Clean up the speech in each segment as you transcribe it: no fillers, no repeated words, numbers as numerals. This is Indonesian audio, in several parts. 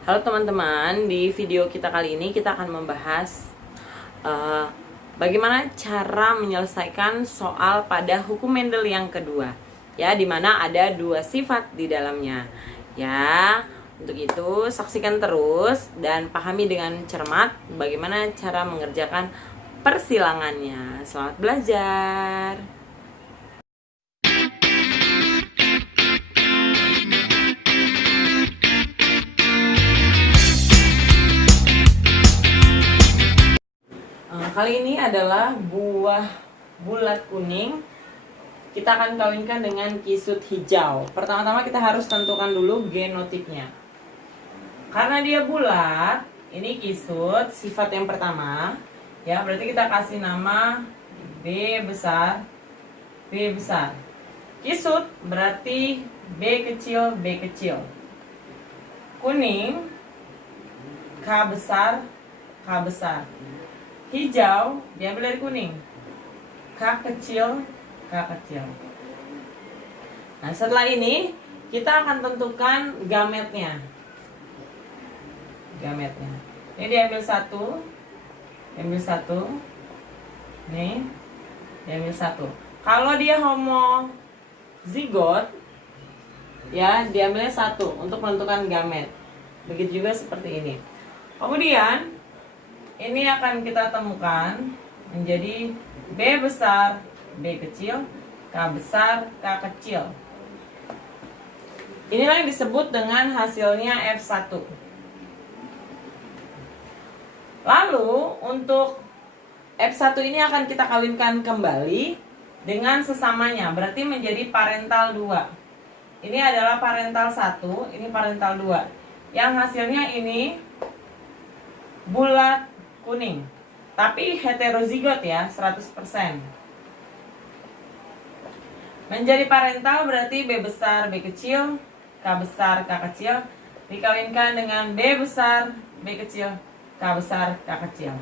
Halo teman-teman, di video kita kali ini kita akan membahas bagaimana cara menyelesaikan soal pada hukum Mendel yang kedua, ya, dimana ada dua sifat di dalamnya. Ya, untuk itu saksikan terus dan pahami dengan cermat bagaimana cara mengerjakan persilangannya. Selamat belajar. Kali ini adalah buah bulat kuning. Kita akan kawinkan dengan kisut hijau. Pertama-tama kita harus tentukan dulu genotipnya. Karena dia bulat, ini kisut, sifat yang pertama. Ya, berarti kita kasih nama B besar, B besar. Kisut berarti B kecil, B kecil. Kuning, K besar, K besar. Hijau diambil dari kuning, K kecil, K kecil. Nah, setelah ini kita akan tentukan gametnya. Ini diambil satu, nih diambil satu. Kalau dia homozigot, ya diambilnya satu untuk menentukan gamet. Begitu juga seperti ini. Kemudian ini akan kita temukan menjadi B besar, B kecil, K besar, K kecil. Inilah yang disebut dengan hasilnya F1. Lalu untuk F1 ini akan kita kawinkan kembali dengan sesamanya, berarti menjadi parental 2. Ini adalah parental 1, ini parental 2. Yang hasilnya ini bulat kuning, tapi heterozigot ya, 100%. Menjadi parental berarti B besar, B kecil, K besar, K kecil dikawinkan dengan B besar, B kecil, K besar, K kecil.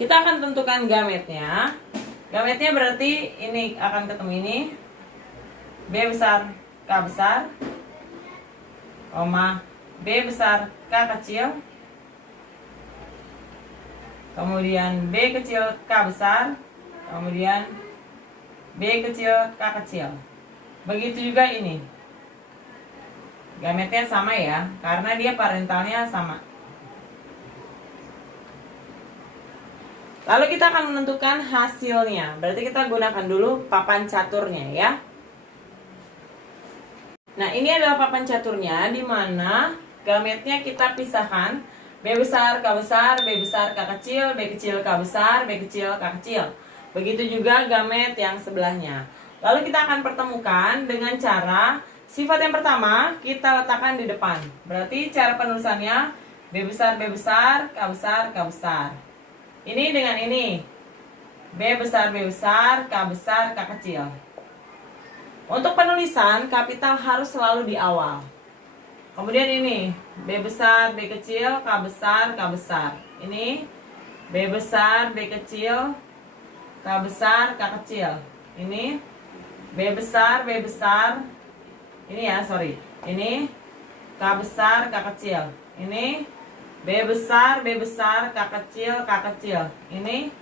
Kita akan tentukan gametnya. Gametnya berarti ini akan ketemu ini B besar, K besar, B besar, K kecil, kemudian B kecil, K besar, kemudian B kecil, K kecil. Begitu juga ini. Gametnya sama ya, karena dia parentalnya sama. Lalu kita akan menentukan hasilnya. Berarti kita gunakan dulu papan caturnya ya. Nah, ini adalah papan caturnya di mana gametnya kita pisahkan. B besar, K besar, B besar, K kecil, B kecil, K besar, B kecil, K kecil. Begitu juga gamet yang sebelahnya. Lalu kita akan pertemukan dengan cara sifat yang pertama kita letakkan di depan. Berarti cara penulisannya B besar, B besar, K besar, K besar. Ini dengan ini. B besar, B besar, K besar, K kecil. Untuk penulisan kapital harus selalu di awal. Kemudian ini B besar, B kecil, K besar, K besar. Ini B besar, B kecil, K besar, K kecil. Ini B besar, B besar. Ini ya, sorry. Ini K besar, K kecil. Ini B besar, B besar, K kecil, K kecil. Ini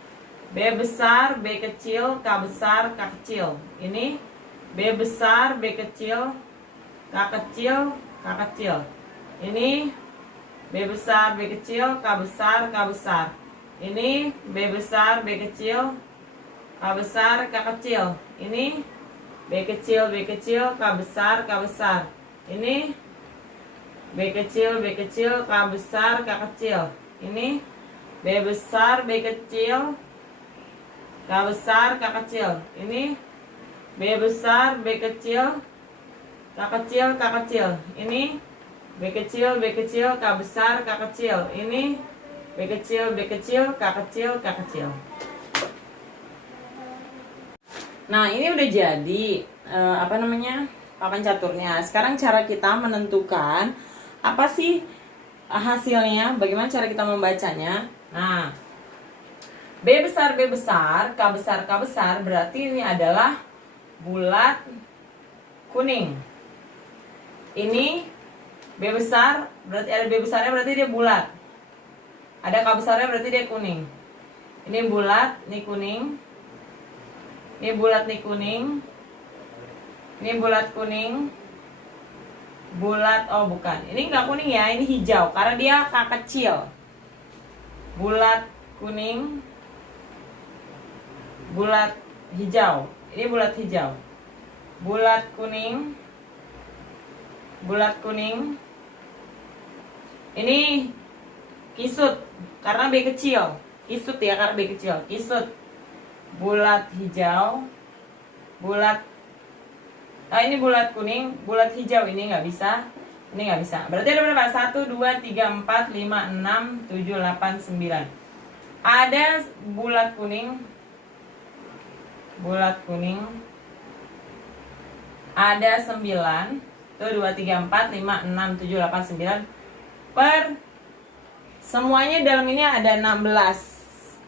B besar, B kecil, K besar, K kecil. Ini B besar, B kecil, K kecil, K kecil. Ini B besar, B kecil, K besar, K besar. Ini B besar, B kecil, K besar, K kecil. Ini B kecil, B kecil, K besar, K besar. Ini B kecil, B kecil, K besar, K kecil. Ini B besar, B kecil, K besar, K kecil. Ini B besar, B kecil, K kecil, K kecil. Ini B kecil, B kecil, K besar, K kecil. Ini B kecil, B kecil, K kecil, K kecil. Nah, ini udah jadi papan caturnya. Sekarang cara kita menentukan apa sih hasilnya, bagaimana cara kita membacanya. Nah, B besar, B besar, K besar, K besar berarti ini adalah bulat kuning. Ini B besar, berarti ada B besarnya berarti dia bulat. Ada K besarnya berarti dia kuning. Ini bulat, ini kuning. Ini bulat, ini kuning. Ini bulat kuning. Bulat, oh bukan. Ini enggak kuning ya, ini hijau karena dia K kecil. Bulat kuning. Bulat hijau. Ini bulat hijau. Bulat kuning. Bulat kuning. Ini kisut karena B kecil. Kisut ya karena B kecil. Kisut. Bulat hijau. Bulat. Nah ini bulat kuning, bulat hijau ini nggak bisa. Ini nggak bisa. Berarti ada berapa? 1, 2, 3, 4, 5, 6, 7, 8, 9. Ada bulat kuning. Bulat kuning. Ada 9. Tuh 2, 3, 4, 5, 6, 7, 8, 9. Per semuanya dalam ini ada 16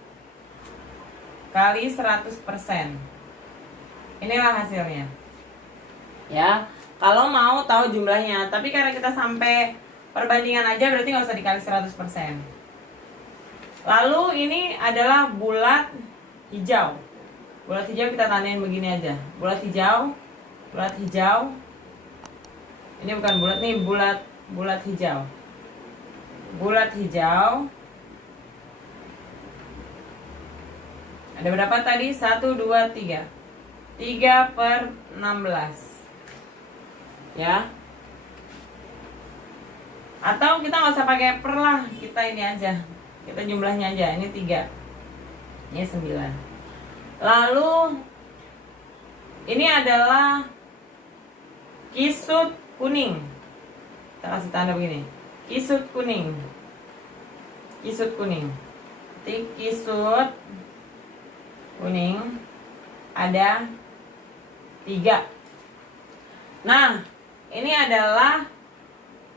kali 100%. Inilah hasilnya. Ya, kalau mau tahu jumlahnya, tapi karena kita sampai perbandingan aja berarti nggak usah dikali 100%. Lalu ini adalah bulat hijau. Bulat hijau kita tandain begini aja. Bulat hijau, bulat hijau. Ini bukan bulat nih, bulat hijau. Bulat hijau. Ada berapa tadi? 1, 2, 3. 3 per 16. Ya. Atau kita nggak usah pakai per lah. Kita ini aja. Kita jumlahnya aja. Ini 3. Ini 9. Lalu ini adalah kisut kuning. Kita kasih tanda begini. Kisut kuning. Kisut kuning. Kisut kuning ada 3. Nah, ini adalah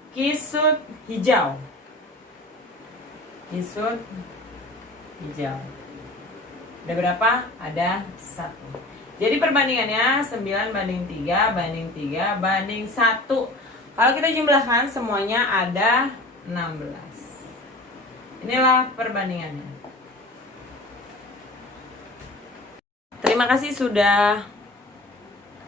kisut hijau. Kisut hijau. Ada berapa? Ada 1. Jadi perbandingannya 9 banding 3 banding 3 banding 1. Kalau kita jumlahkan semuanya ada 16. Inilah perbandingannya. Terima kasih sudah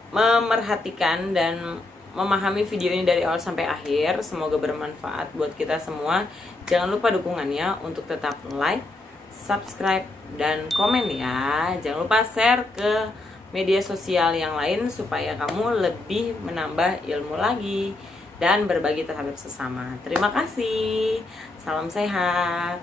memerhatikan dan memahami video ini dari awal sampai akhir. Semoga bermanfaat buat kita semua. Jangan lupa dukungannya untuk tetap like, subscribe, dan komen ya. Jangan lupa share ke media sosial yang lain supaya kamu lebih menambah ilmu lagi dan berbagi terhadap sesama. Terima kasih. Salam sehat.